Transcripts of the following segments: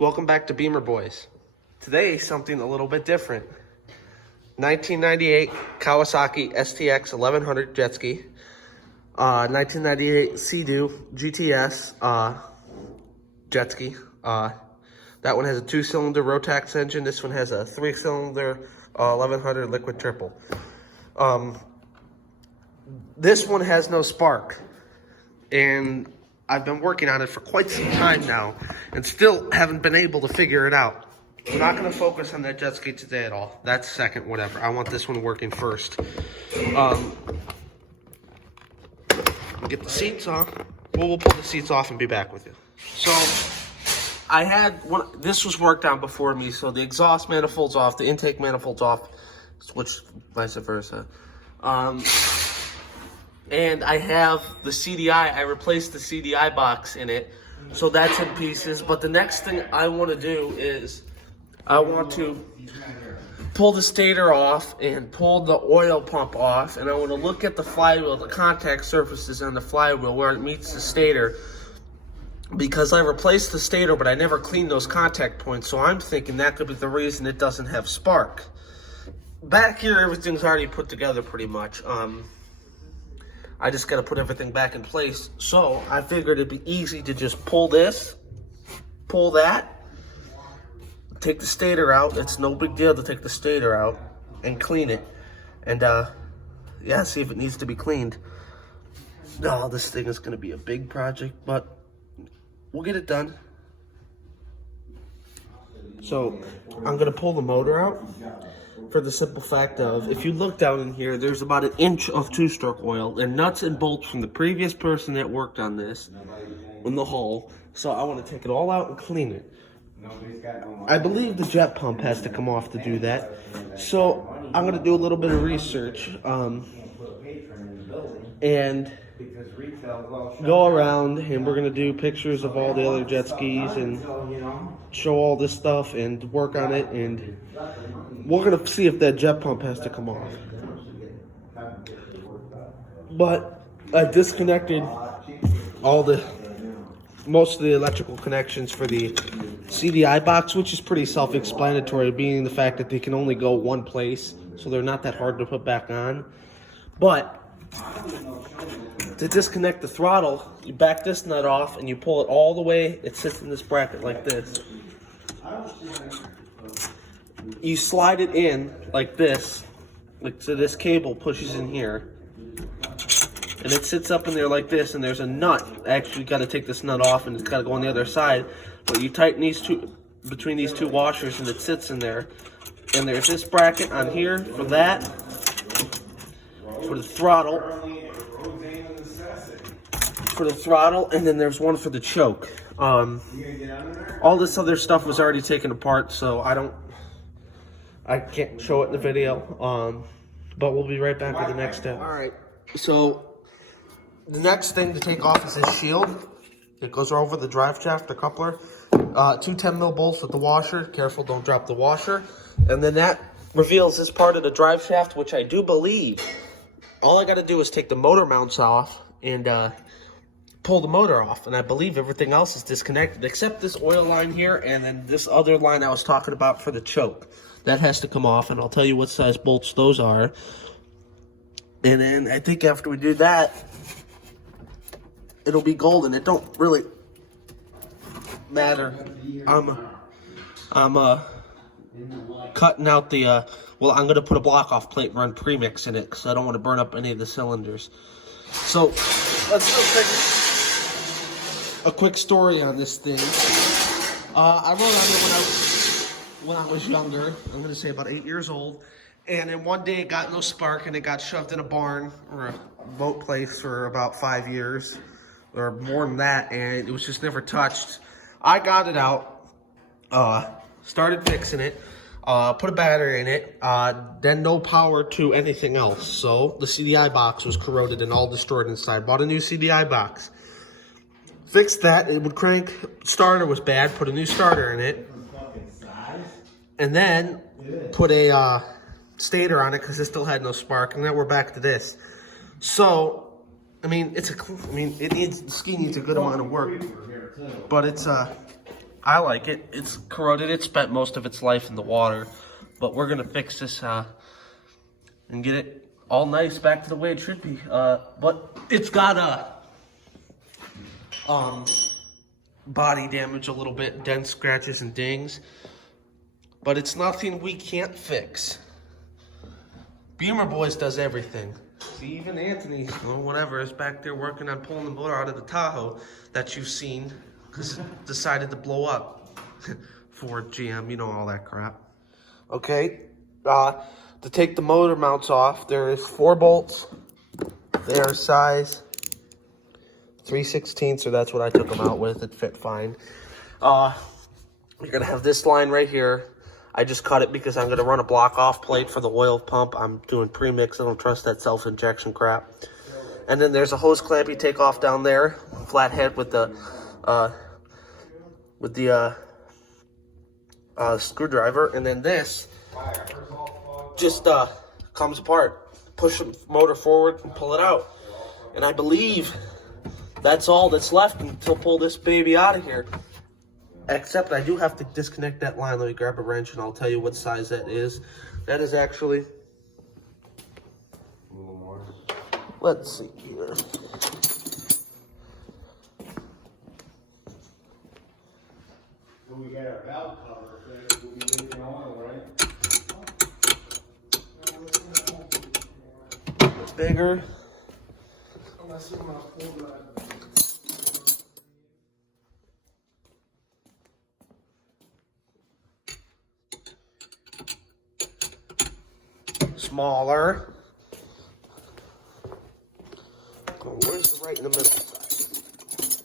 Welcome back to Beamer Boys. Today, something a little bit different. 1998 Kawasaki STX 1100 jet ski. 1998 Sea-Doo GTS jet ski. That one has a 2-cylinder Rotax engine. This one has a 3-cylinder 1100 liquid triple. This one has no spark. And I've been working on it for quite some time now and still haven't been able to figure it out. I'm not going to focus on that jet ski today at all. That's second, whatever. I want this one working first. Get the seats off. We'll pull the seats off and be back with you. So I had one. This was worked on before me. So the exhaust manifold's off, the intake manifold's off, which vice versa. And I have the CDI. I replaced the CDI box in it, so that's in pieces. But the next thing I want to do is I want to pull the stator off and pull the oil pump off, and I want to look at the flywheel, the contact surfaces on the flywheel where it meets the stator, because I replaced the stator but I never cleaned those contact points, so I'm thinking that could be the reason it doesn't have spark. Back here, everything's already put together pretty much. I just got to put everything back in place, so I figured it'd be easy to just pull this, pull that, take the stator out. It's no big deal to take the stator out and clean it. And, yeah, see if it needs to be cleaned. No, this thing is going to be a big project, but we'll get it done. So, I'm going to pull the motor out for the simple fact of, if you look down in here, there's about 1 inch of two-stroke oil and nuts and bolts from the previous person that worked on this in the hull. So I want to take it all out and clean it. I believe the jet pump has to come off to do that. So I'm going to do a little bit of research and go around, and we're going to do pictures of all the other jet skis and show all this stuff and work on it, and we're going to see if that jet pump has to come off. But I disconnected most of the electrical connections for the CDI box, which is pretty self-explanatory, being the fact that they can only go one place, so they're not that hard to put back on. But to disconnect the throttle, you back this nut off and you pull it all the way. It sits in this bracket like this. You slide it in like this, like so this cable pushes in here, and it sits up in there like this, and there's a nut. Actually, you got to take this nut off and it's got to go on the other side, but you tighten these two between these two washers and it sits in there. And there's this bracket on here for that, for the throttle, and then there's one for the choke. All this other stuff was already taken apart, so I can't show it in the video, but we'll be right back with the next step. All right, so the next thing to take off is this shield. It goes over the drive shaft, the coupler. 2 10mm bolts with the washer. Careful, don't drop the washer. And then that reveals this part of the drive shaft, which I do believe all I got to do is take the motor mounts off and pull the motor off, and I believe everything else is disconnected except this oil line here, and then this other line I was talking about for the choke. That has to come off, and I'll tell you what size bolts those are. And then I think after we do that, it'll be golden. It don't really matter. I'm cutting out the well, I'm gonna put a block off plate and run premix in it because I don't want to burn up any of the cylinders. So let's go take a quick story on this thing. I wrote on it when I was younger. I'm gonna say about 8 years old. And then one day it got no spark and it got shoved in a barn or a boat place for about 5 years or more than that, and it was just never touched. I got it out, started fixing it, put a battery in it, then no power to anything else. So the CDI box was corroded and all destroyed inside. Bought a new CDI box. Fixed that, it would crank. Starter was bad, put a new starter in it. And then put a stator on it because it still had no spark. And then we're back to this. So, I mean, the ski needs a good amount of work. But it's I like it. It's corroded. It spent most of its life in the water. But we're going to fix this and get it all nice back to the way it should be. But it's got body damage a little bit, dents, scratches, and dings. But it's nothing we can't fix. Beamer Boys does everything. See, even Anthony, or whatever, is back there working on pulling the motor out of the Tahoe that you've seen because it decided to blow up. Ford, GM, you know all that crap. Okay, to take the motor mounts off, there is 4 bolts. They are size 3/16, so that's what I took them out with. It fit fine. You're gonna have this line right here. I just cut it because I'm gonna run a block off plate for the oil pump. I'm doing premix. I don't trust that self-injection crap. And then there's a hose clamp you take off down there, flathead with the screwdriver, and then this just comes apart. Push the motor forward and pull it out. And I believe that's all that's left until pull this baby out of here. Except I do have to disconnect that line. Let me grab a wrench and I'll tell you what size that is. That is actually, a little more. Let's see here. When we get our valve cover, we'll be leaking oil, right? Bigger. Smaller. Oh, where's the right in the middle size?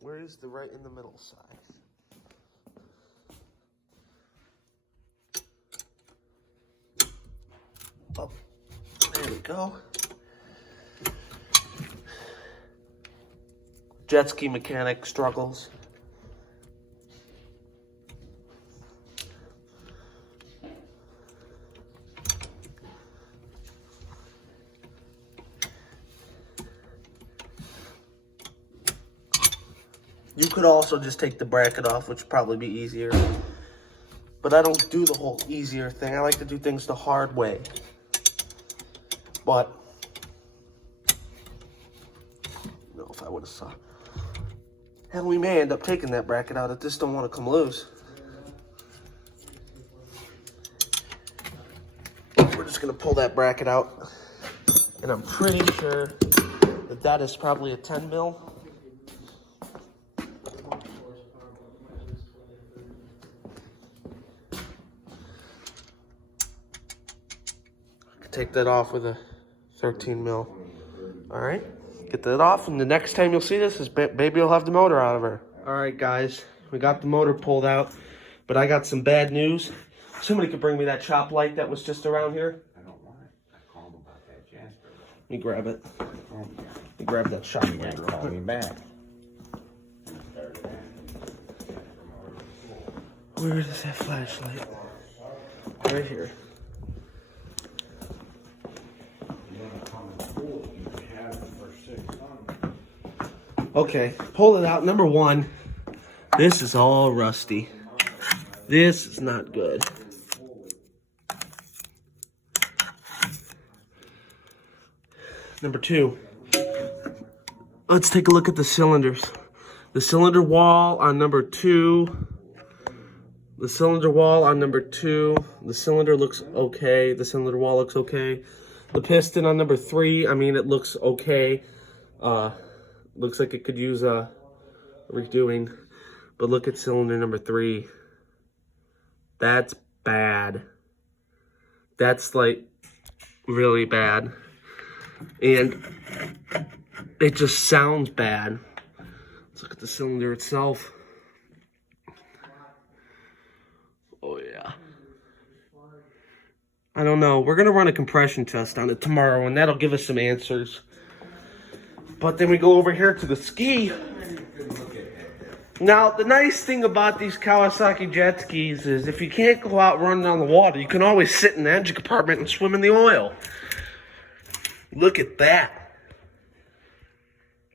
Where is the right in the middle size? Oh, there we go. Jet ski mechanic struggles. You could also just take the bracket off, which would probably be easier. But I don't do the whole easier thing. I like to do things the hard way. But, you know, if I would have saw. Hell, we may end up taking that bracket out. I just don't want to come loose. We're just going to pull that bracket out. And I'm pretty sure that that is probably a 10 mil. Take that off with a 13 mil. All right, get that off, and the next time you'll see this is baby will have the motor out of her. All right, guys, we got the motor pulled out, but I got some bad news. Somebody could bring me that shop light that was just around here. I don't want it. I called about that Jasper. Let me grab it. Let me grab that shop light. Call me back. Where is that flashlight? Right here. Okay, pull it out. Number one, this is all rusty. This is not good. Number two, let's take a look at the cylinders. The cylinder wall on number 2. The cylinder wall on number 2. The cylinder looks okay. The cylinder wall looks okay. The piston on number 3, I mean, it looks okay. Looks like it could use redoing. But look at cylinder number 3. That's bad. That's like really bad. And it just sounds bad. Let's look at the cylinder itself. Oh yeah. I don't know. We're going to run a compression test on it tomorrow, and that'll give us some answers. But then we go over here to the ski. Now, the nice thing about these Kawasaki jet skis is if you can't go out running on the water, you can always sit in the engine compartment and swim in the oil. Look at that.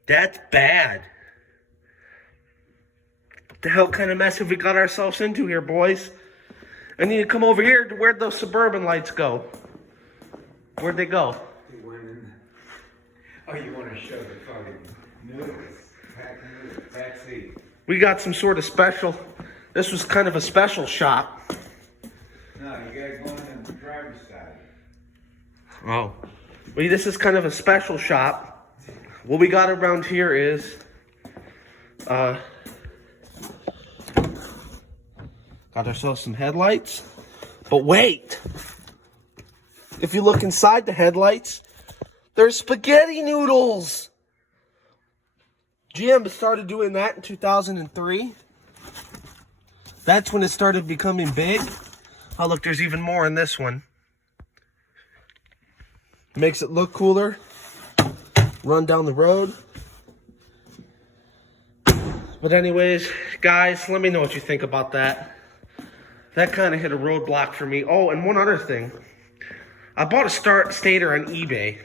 That's bad. The hell kind of mess have we got ourselves into here, boys? I need to come over here to where'd those Suburban lights go? Where'd they go? They went in. Oh, you want to show the fucking noodles? Back seat. We got some sort of special. This was kind of a special shop. No, you gotta go on the driver's side. Oh. Well, this is kind of a special shop. What we got around here is, got ourselves some headlights. But wait! If you look inside the headlights, there's spaghetti noodles! GM started doing that in 2003. That's when it started becoming big. Oh, look, there's even more in this one. Makes it look cooler. Run down the road. But anyways, guys, let me know what you think about that. That kind of hit a roadblock for me. Oh, and one other thing. I bought a stator on eBay.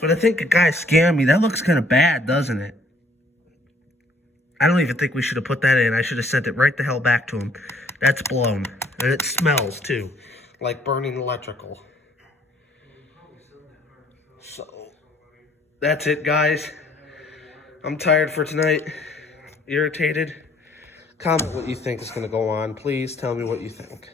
But I think a guy scammed me. That looks kind of bad, doesn't it? I don't even think we should have put that in. I should have sent it right the hell back to him. That's blown. And it smells, too. Like burning electrical. So, that's it, guys. I'm tired for tonight. Irritated. Comment what you think is going to go on. Please tell me what you think.